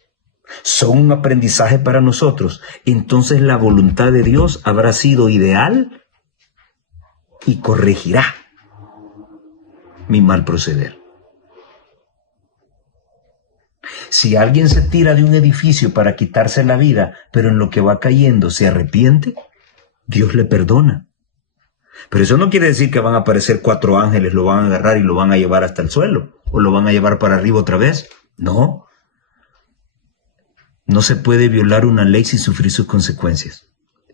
son un aprendizaje para nosotros, entonces la voluntad de Dios habrá sido ideal y corregirá mi mal proceder. Si alguien se tira de un edificio para quitarse la vida, pero en lo que va cayendo se arrepiente, Dios le perdona. Pero eso no quiere decir que van a aparecer 4 ángeles, lo van a agarrar y lo van a llevar hasta el suelo, o lo van a llevar para arriba otra vez. No. No se puede violar una ley sin sufrir sus consecuencias.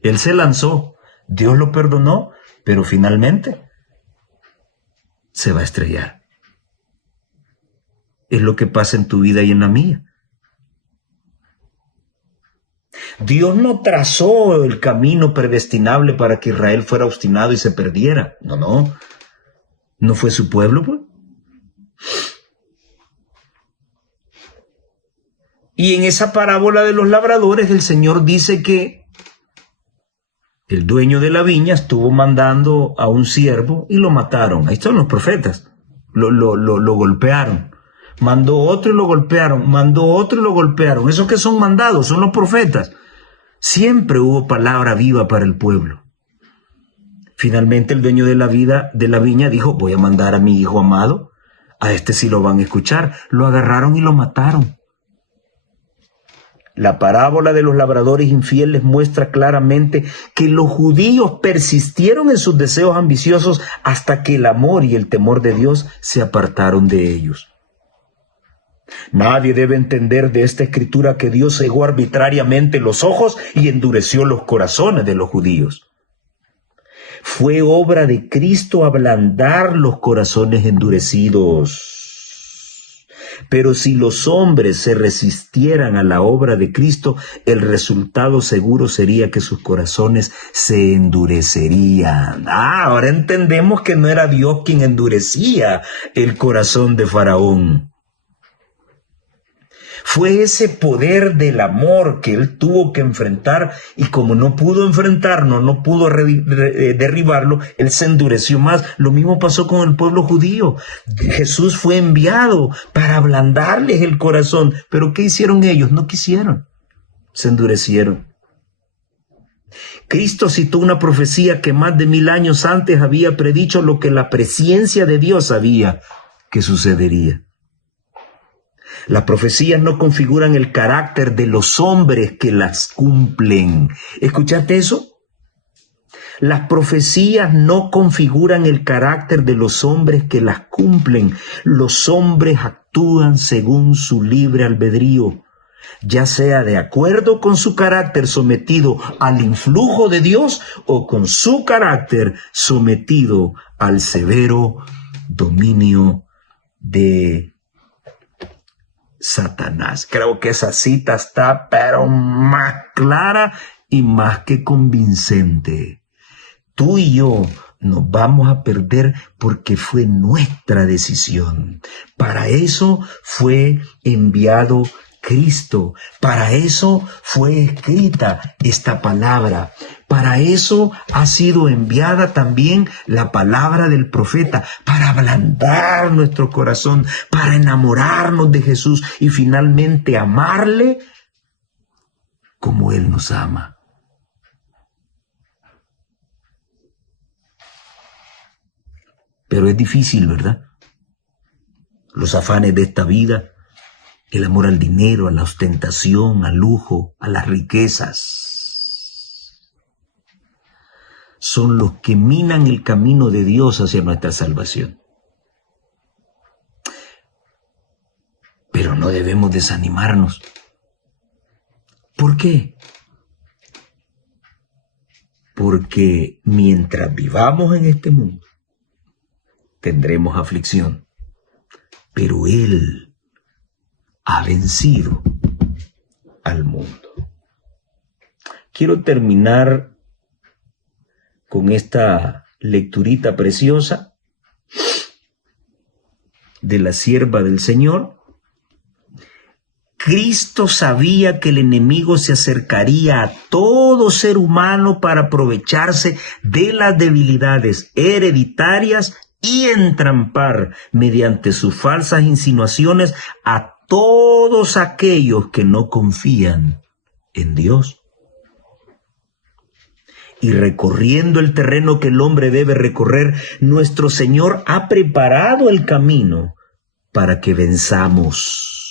Él se lanzó, Dios lo perdonó, pero finalmente se va a estrellar. Es lo que pasa en tu vida y en la mía. Dios no trazó el camino predestinable para que Israel fuera obstinado y se perdiera. No. ¿No fue su pueblo, pues? Y en esa parábola de los labradores, el Señor dice que el dueño de la viña estuvo mandando a un siervo y lo mataron. Ahí están los profetas. Lo golpearon. Mandó otro y lo golpearon. Mandó otro y lo golpearon. Esos que son mandados son los profetas. Siempre hubo palabra viva para el pueblo. Finalmente el dueño de la viña dijo, voy a mandar a mi hijo amado. A este sí lo van a escuchar. Lo agarraron y lo mataron. La parábola de los labradores infieles muestra claramente que los judíos persistieron en sus deseos ambiciosos hasta que el amor y el temor de Dios se apartaron de ellos. Nadie debe entender de esta escritura que Dios cegó arbitrariamente los ojos y endureció los corazones de los judíos. Fue obra de Cristo ablandar los corazones endurecidos. Pero si los hombres se resistieran a la obra de Cristo, el resultado seguro sería que sus corazones se endurecerían. Ahora entendemos que no era Dios quien endurecía el corazón de Faraón. Fue ese poder del amor que él tuvo que enfrentar, y como no pudo enfrentarlo, no pudo derribarlo, él se endureció más. Lo mismo pasó con el pueblo judío. Jesús fue enviado para ablandarles el corazón, pero ¿qué hicieron ellos? No quisieron, se endurecieron. Cristo citó una profecía que más de 1000 años antes había predicho lo que la presciencia de Dios sabía que sucedería. Las profecías no configuran el carácter de los hombres que las cumplen. ¿Escuchaste eso? Las profecías no configuran el carácter de los hombres que las cumplen. Los hombres actúan según su libre albedrío, ya sea de acuerdo con su carácter sometido al influjo de Dios o con su carácter sometido al severo dominio de Satanás. Creo que esa cita está pero más clara y más que convincente. Tú y yo nos vamos a perder porque fue nuestra decisión. Para eso fue enviado Cristo. Para eso fue escrita esta palabra. Para eso ha sido enviada también la palabra del profeta, para ablandar nuestro corazón, para enamorarnos de Jesús y finalmente amarle como Él nos ama. Pero es difícil, ¿verdad? Los afanes de esta vida, el amor al dinero, a la ostentación, al lujo, a las riquezas, son los que minan el camino de Dios hacia nuestra salvación. Pero no debemos desanimarnos. ¿Por qué? Porque mientras vivamos en este mundo, tendremos aflicción. Pero Él ha vencido al mundo. Quiero terminar con esta lecturita preciosa de la sierva del Señor, Cristo sabía que el enemigo se acercaría a todo ser humano para aprovecharse de las debilidades hereditarias y entrampar mediante sus falsas insinuaciones a todos aquellos que no confían en Dios. Y recorriendo el terreno que el hombre debe recorrer, nuestro Señor ha preparado el camino para que venzamos.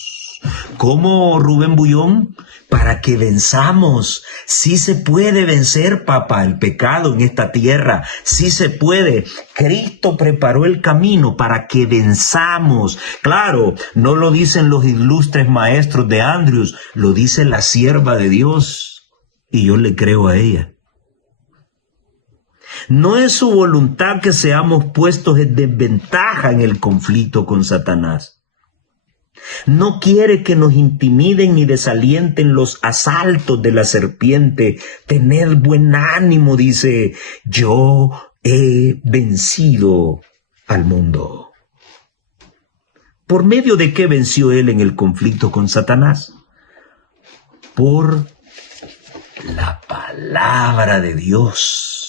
¿Cómo, Rubén Bullón? Para que venzamos. Sí se puede vencer, papá, el pecado en esta tierra. Sí se puede. Cristo preparó el camino para que venzamos. Claro, no lo dicen los ilustres maestros de Andrews, lo dice la sierva de Dios. Y yo le creo a ella. No es su voluntad que seamos puestos en desventaja en el conflicto con Satanás. No quiere que nos intimiden ni desalienten los asaltos de la serpiente. Tened buen ánimo, dice, yo he vencido al mundo. ¿Por medio de qué venció él en el conflicto con Satanás? Por la palabra de Dios.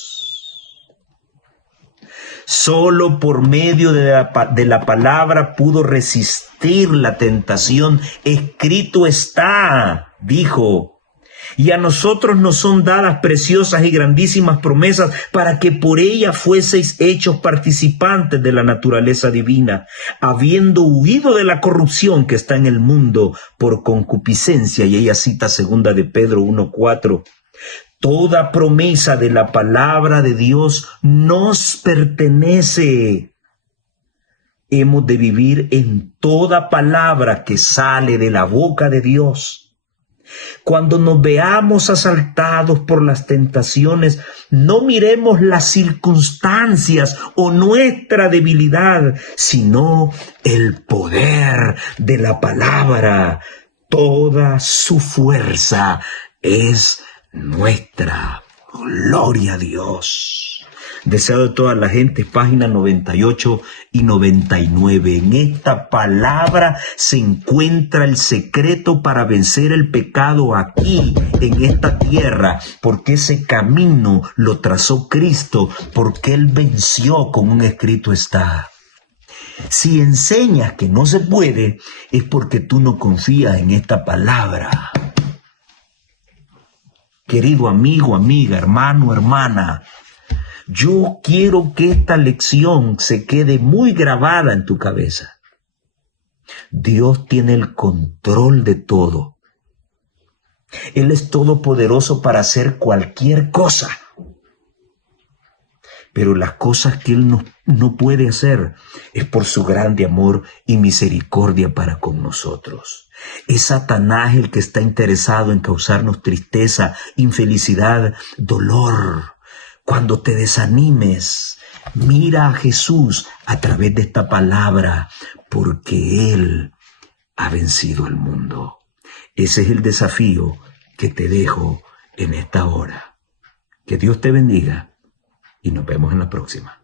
Solo por medio de la palabra pudo resistir la tentación. Escrito está, dijo. Y a nosotros nos son dadas preciosas y grandísimas promesas para que por ella fueseis hechos participantes de la naturaleza divina, habiendo huido de la corrupción que está en el mundo por concupiscencia. Y ella cita 2 de Pedro 1:4. Toda promesa de la palabra de Dios nos pertenece. Hemos de vivir en toda palabra que sale de la boca de Dios. Cuando nos veamos asaltados por las tentaciones, no miremos las circunstancias o nuestra debilidad, sino el poder de la palabra. Toda su fuerza es nuestra. Gloria a Dios. Deseado de toda la gente, páginas 98 y 99. En esta palabra se encuentra el secreto para vencer el pecado aquí, en esta tierra, porque ese camino lo trazó Cristo, porque Él venció, como un escrito está. Si enseñas que no se puede, es porque tú no confías en esta palabra. Querido amigo, amiga, hermano, hermana, yo quiero que esta lección se quede muy grabada en tu cabeza. Dios tiene el control de todo. Él es todopoderoso para hacer cualquier cosa. Pero las cosas que Él no puede hacer es por su grande amor y misericordia para con nosotros. Es Satanás el que está interesado en causarnos tristeza, infelicidad, dolor. Cuando te desanimes, mira a Jesús a través de esta palabra, porque Él ha vencido al mundo. Ese es el desafío que te dejo en esta hora. Que Dios te bendiga y nos vemos en la próxima.